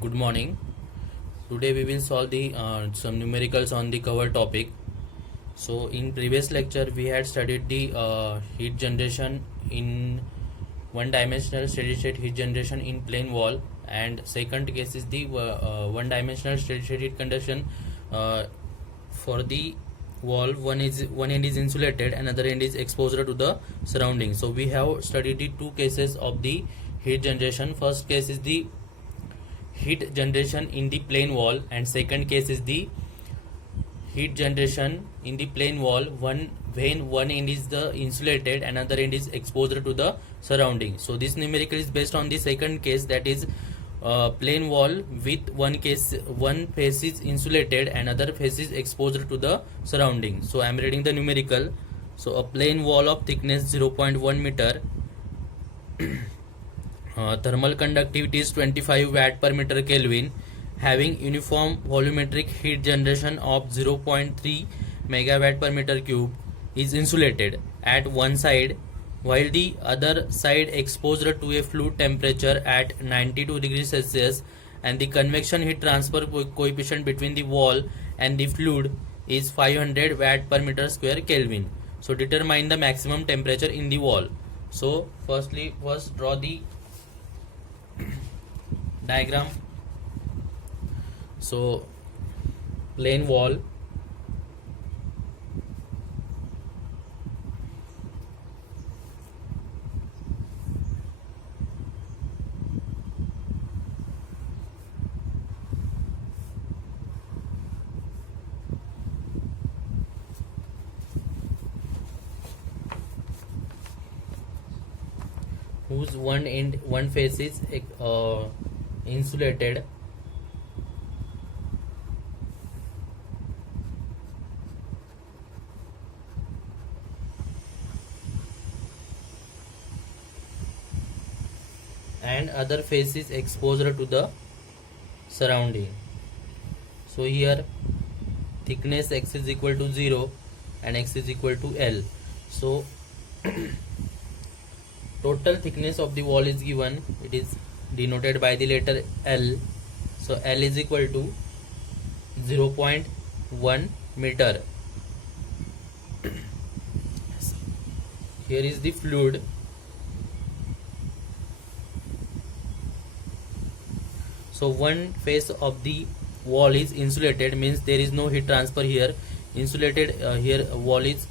Good morning. Today we will solve the some numericals on the cover topic. So in previous lecture we had studied the heat generation in one dimensional steady state heat generation in plane wall, and second case is the one dimensional steady state heat conduction for the wall. One end is insulated, another end is exposed to the surrounding. So we have studied the two cases of the heat generation. First case is the heat generation in the plane wall, and second case is the heat generation in the plane wall when one end is the insulated, another end is exposed to the surrounding. So this numerical is based on the second case, that is plane wall with one face is insulated, another face is exposed to the surrounding. So I am reading the numerical. So a plane wall of thickness 0.1 meter, thermal conductivity is 25 watt per meter Kelvin, having uniform volumetric heat generation of 0.3 megawatt per meter cube, is insulated at one side while the other side exposed to a fluid temperature at 92 degrees Celsius, and the convection heat transfer coefficient between the wall and the fluid is 500 watt per meter square Kelvin. So determine the maximum temperature in the wall. So first draw the diagram. So plane wall, whose one face is insulated, and other face is exposed to the surrounding. So here thickness x is equal to 0 and x is equal to L. So total thickness of the wall is given, it is denoted by the letter L. So L is equal to 0.1 meter. Here is the fluid. So one face of the wall is insulated, means there is no heat transfer here. Insulated here wall is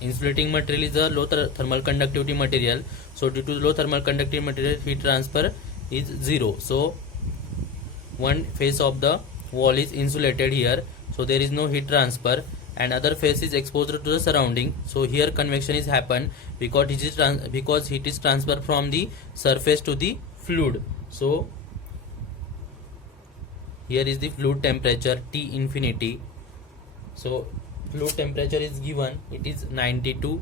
insulating material is a low thermal conductivity material. So due to low thermal conductivity material, heat transfer is 0. So one face of the wall is insulated here, so there is no heat transfer, and other face is exposed to the surrounding. So here convection is happen because heat is transferred from the surface to the fluid. So here is the fluid temperature T infinity. So fluid temperature is given, it is 92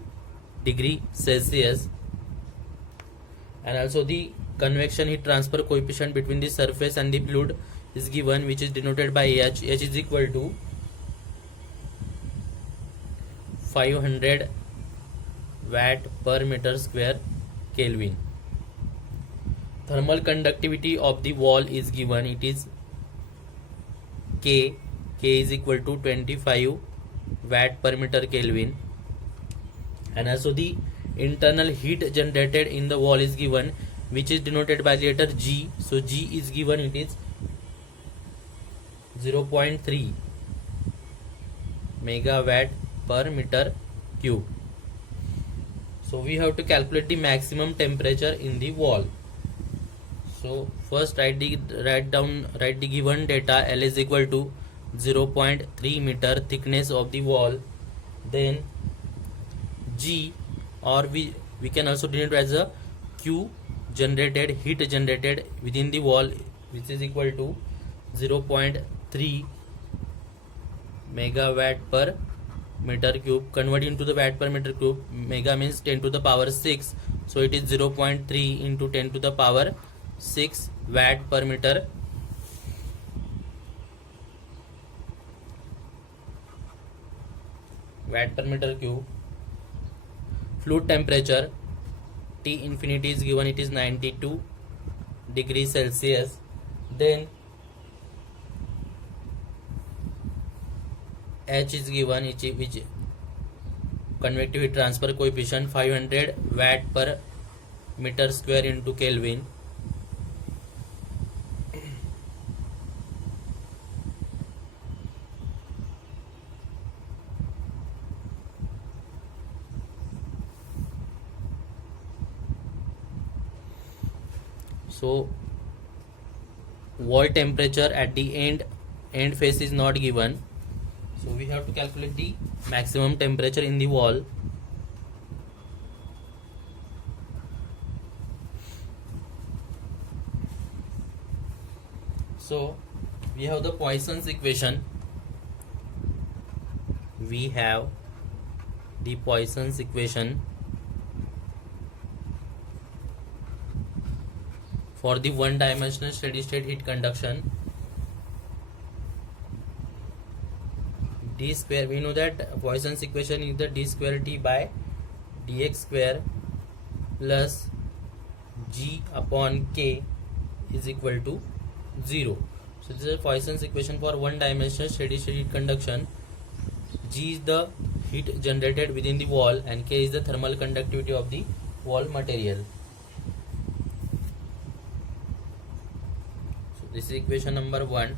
degree Celsius, and also the convection heat transfer coefficient between the surface and the fluid is given, which is denoted by H. H is equal to 500 watt per meter square Kelvin. Thermal conductivity of the wall is given, it is K is equal to 25 watt per meter Kelvin, and also the internal heat generated in the wall is given, which is denoted by the letter G. So G is given, it is 0.3 megawatt per meter cube. So we have to calculate the maximum temperature in the wall. So first write the given data. L is equal to 0.3 meter thickness of the wall. Then G, or we can also denote as a Q, heat generated within the wall, which is equal to 0.3 megawatt per meter cube. Convert into the watt per meter cube. Mega means 10 to the power 6. So it is 0.3 into 10 to the power 6 watt per meter cube. Fluid temperature T infinity is given, it is 92 degrees Celsius, Then H is given, which convective heat transfer coefficient 500 watt per meter square into Kelvin. So wall temperature at the end face is not given, so we have to calculate the maximum temperature in the wall. So we have the Poisson's equation. We have the Poisson's equation for the one-dimensional steady-state heat conduction. D square, we know that Poisson's equation is the d square T by dx square plus G upon K is equal to 0. So this is Poisson's equation for one-dimensional steady-state heat conduction. G is the heat generated within the wall and K is the thermal conductivity of the wall material. So this is equation number 1.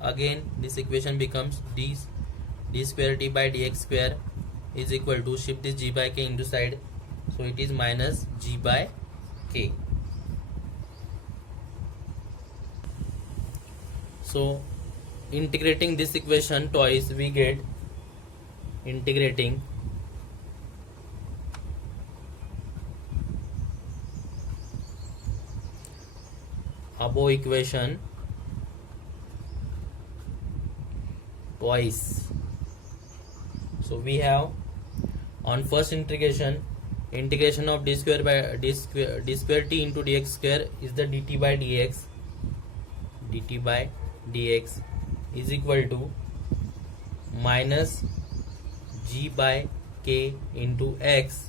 Again this equation becomes d square T by dx square is equal to, shift this G by K into side, so it is minus G by K. So integrating this equation twice, we get integrating above equation twice. So we have on first integration of d square T into dx square is the dt by dx is equal to minus G by K into X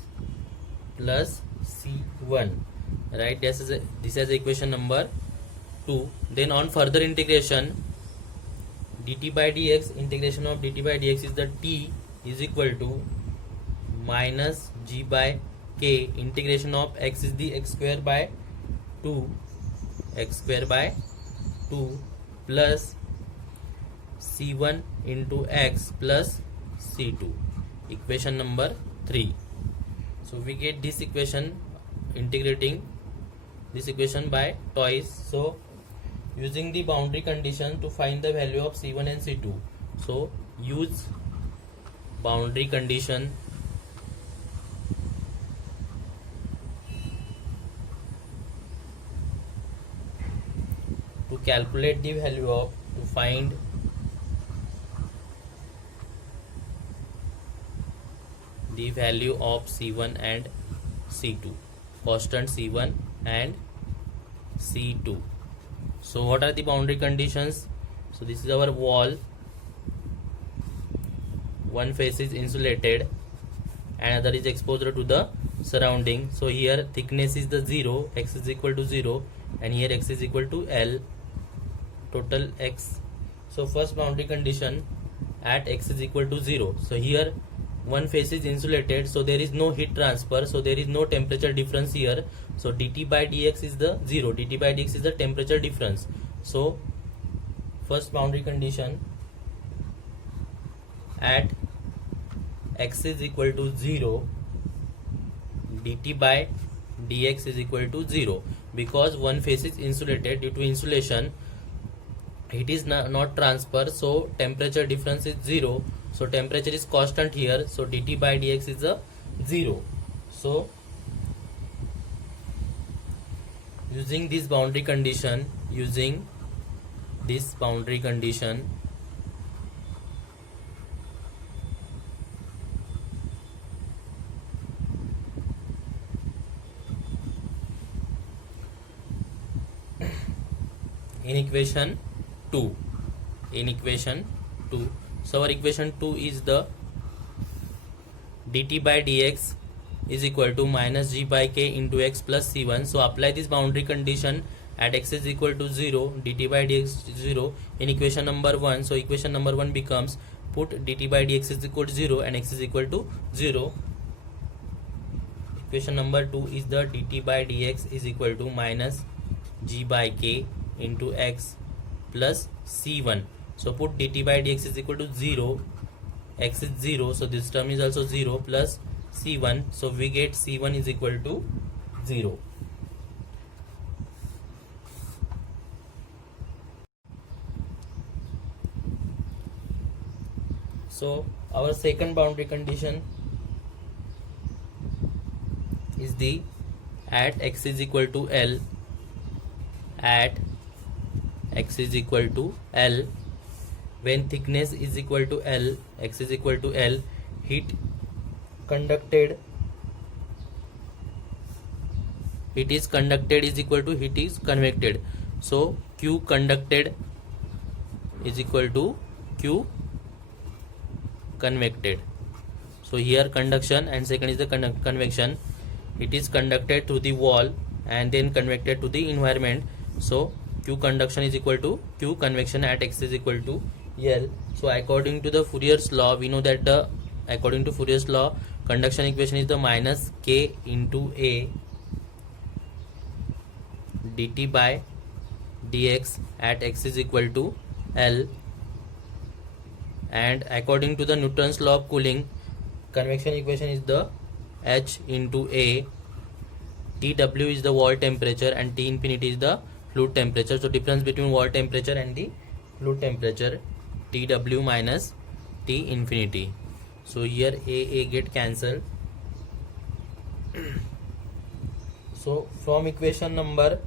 plus C1, right? This is equation number 2. Then on further integration, dt by dx, integration of dt by dx is the T is equal to minus G by K, integration of X is the x square by 2 plus C1 into X plus C2, equation number 3. So we get this equation, integrating this equation by twice. So using the boundary condition to find the value of C1 and C2. So use boundary condition to calculate the value of, to find the value of C1 and C2, constant C1 and C2. So what are the boundary conditions? So this is our wall, one face is insulated and other is exposed to the surrounding. So here thickness is the 0, x is equal to 0, and here x is equal to L, total x. So first boundary condition at x is equal to 0. So here one face is insulated, so there is no heat transfer, so there is no temperature difference here. So dt by dx is the 0, dt by dx is the temperature difference. So first boundary condition at x is equal to 0, dt by dx is equal to 0, because one face is insulated. Due to insulation, heat is not transfer, so temperature difference is 0. So temperature is constant here, so dt by dx is a 0. So using this boundary condition, in equation 2, so our equation 2 is the dt by dx is equal to minus g by k into x plus c1. So apply this boundary condition at x is equal to 0, dt by dx is 0 in equation number 1. So equation number 1 becomes, put dt by dx is equal to 0 and x is equal to 0. Equation number 2 is the dt by dx is equal to minus g by k into x plus c1. So put dt by dx is equal to 0, x is 0, so this term is also 0 plus c1. So we get c1 is equal to 0. So our second boundary condition is the at x is equal to L, at x is equal to L, when thickness is equal to L, x is equal to L, heat conducted, heat is conducted is equal to heat is convected. So Q conducted is equal to Q convected. So here conduction and second is the convection. It is conducted through the wall and then convected to the environment. So Q conduction is equal to Q convection at x is equal to L. So according to the Fourier's law, we know that according to Fourier's law, conduction equation is the minus k into a dt by dx at x is equal to L. And according to the Newton's law of cooling, convection equation is the H into A, Tw is the wall temperature and T infinity is the fluid temperature. So difference between wall temperature and the fluid temperature, Tw minus T infinity. So here A get cancelled. So from equation number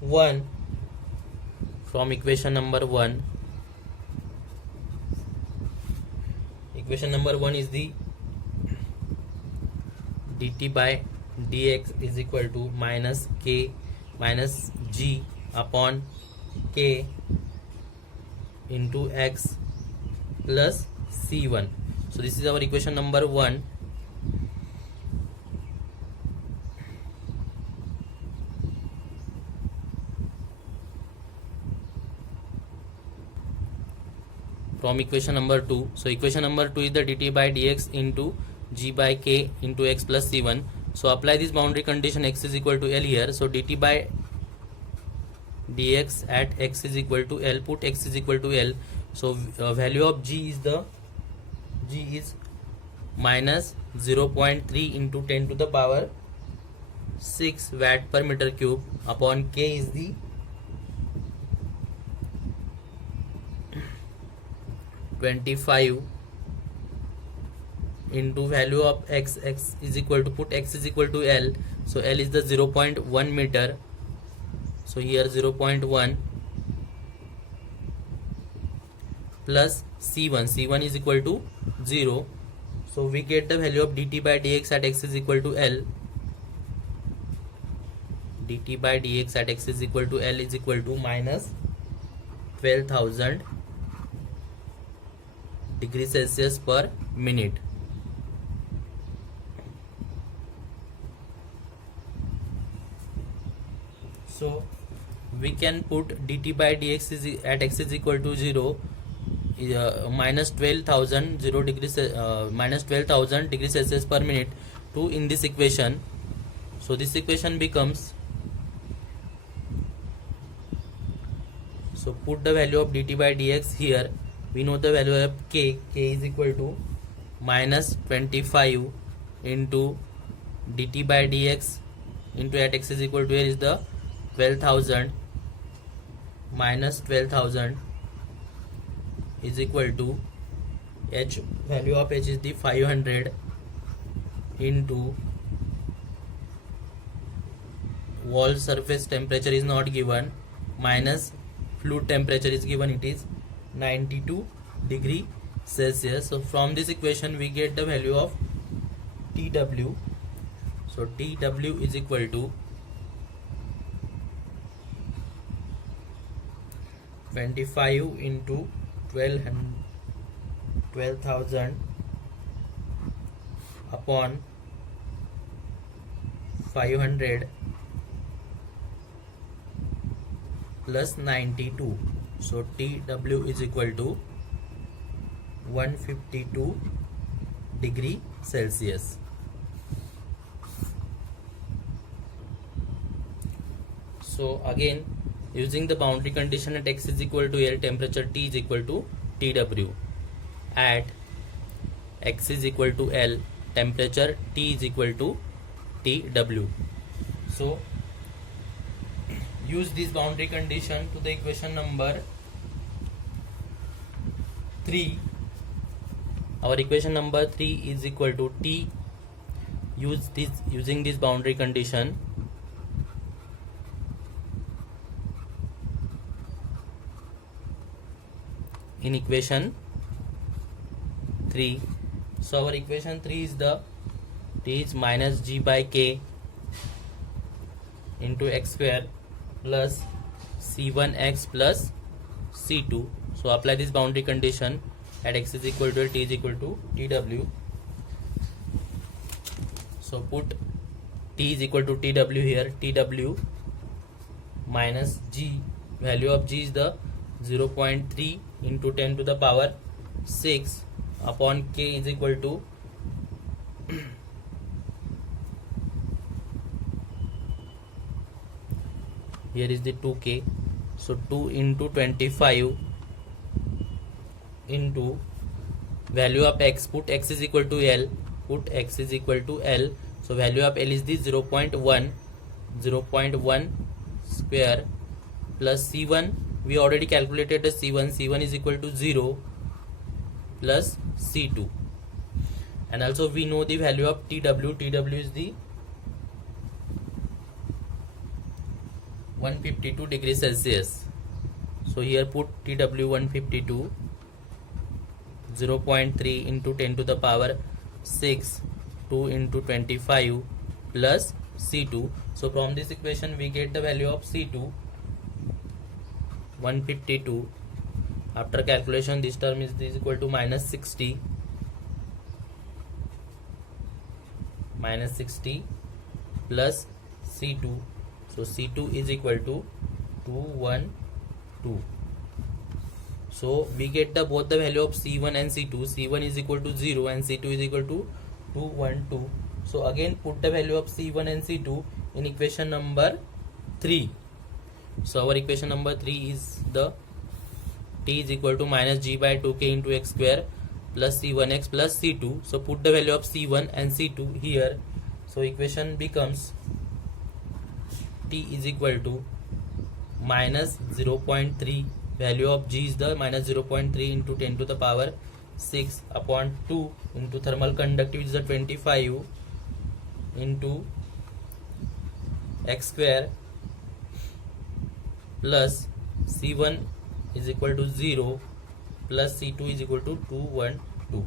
1, equation number 1 is the dt by dx is equal to minus k minus g upon k into x plus c1. So this is our equation number 1. From equation number 2, so equation number 2 is the dt by dx into g by k into x plus c1. So apply this boundary condition, x is equal to L here. So dt by dx at x is equal to L, put x is equal to L. So value of g is minus 0.3 into 10 to the power 6 watt per meter cube upon k is the 25 into value of x is equal to, put x is equal to L. So L is the 0.1 meter. So here 0.1 plus C1 is equal to 0. So we get the value of dt by dx at x is equal to L. Dt by dx at x is equal to L is equal to minus 12,000 degrees Celsius per minute. So we can put dt by dx at x is equal to 0, minus 12,000 degrees Celsius per minute to in this equation. So this equation becomes, so put the value of dt by dx here. We know the value of k is equal to minus 25 into dt by dx into at x is equal to, here is the 12,000 minus 12,000 is equal to h, value of h is the 500 into wall surface temperature is not given, minus fluid temperature is given, it is 92 degree Celsius. So from this equation we get the value of Tw. So Tw is equal to 25 into 12,000 upon 500 plus 92. So TW is equal to 152 degree Celsius. So again, using the boundary condition at x is equal to L, temperature T is equal to TW. At x is equal to L, temperature T is equal to TW. So use this boundary condition to the equation number 3. Our equation number 3 is equal to T. Using this boundary condition, in equation 3. So our equation 3 is T is minus G by K into x square plus C1x plus C2. So apply this boundary condition at x is equal to L, T is equal to TW. So put T is equal to TW here. TW minus G, value of G is the 0.3 into 10 to the power 6 upon K is equal to here is the 2K. So 2 into 25 into value of x, put x is equal to L, put x is equal to L. So value of L is the 0.1 square plus C1, we already calculated the C1 is equal to 0 plus C2, and also we know the value of TW is the 152 degrees Celsius. So here put TW 152, 0.3 into 10 to the power 6, 2 into 25 plus C2. So from this equation we get the value of C2 152. After calculation, this term is equal to minus 60 plus C2. So C2 is equal to 212. So we get both the value of C1 and C2. C1 is equal to 0 and C2 is equal to 212. So again put the value of C1 and C2 in equation number 3. So our equation number 3 is the T is equal to minus G by 2K into x square plus C1x plus C2. So put the value of C1 and C2 here. So equation becomes T is equal to minus 0.3, value of G is the minus 0.3 into 10 to the power 6 upon 2 into thermal conductivity is the 25 into x square plus C1 is equal to 0 plus C2 is equal to 212.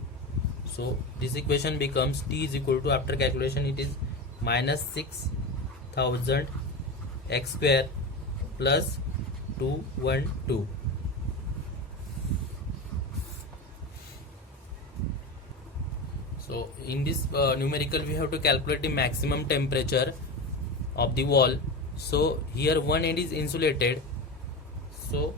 So this equation becomes T is equal to, after calculation it is minus 6000 x square plus 212. So in this numerical we have to calculate the maximum temperature of the wall. So here one end is insulated. So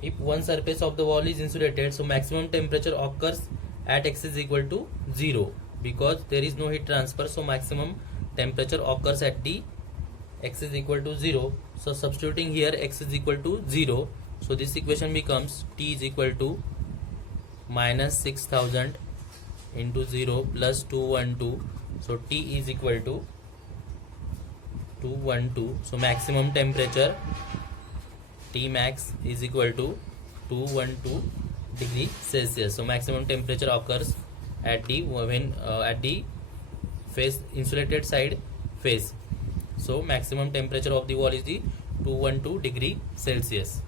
if one surface of the wall is insulated, so maximum temperature occurs at x is equal to 0 because there is no heat transfer. So maximum temperature occurs at the x is equal to 0. So substituting here x is equal to 0. So this equation becomes T is equal to minus 6000 into 0 plus 212. So T is equal to 212. So maximum temperature T max is equal to 212 degree Celsius. So maximum temperature occurs at the at the face insulated side face. So maximum temperature of the wall is the 212 degree Celsius.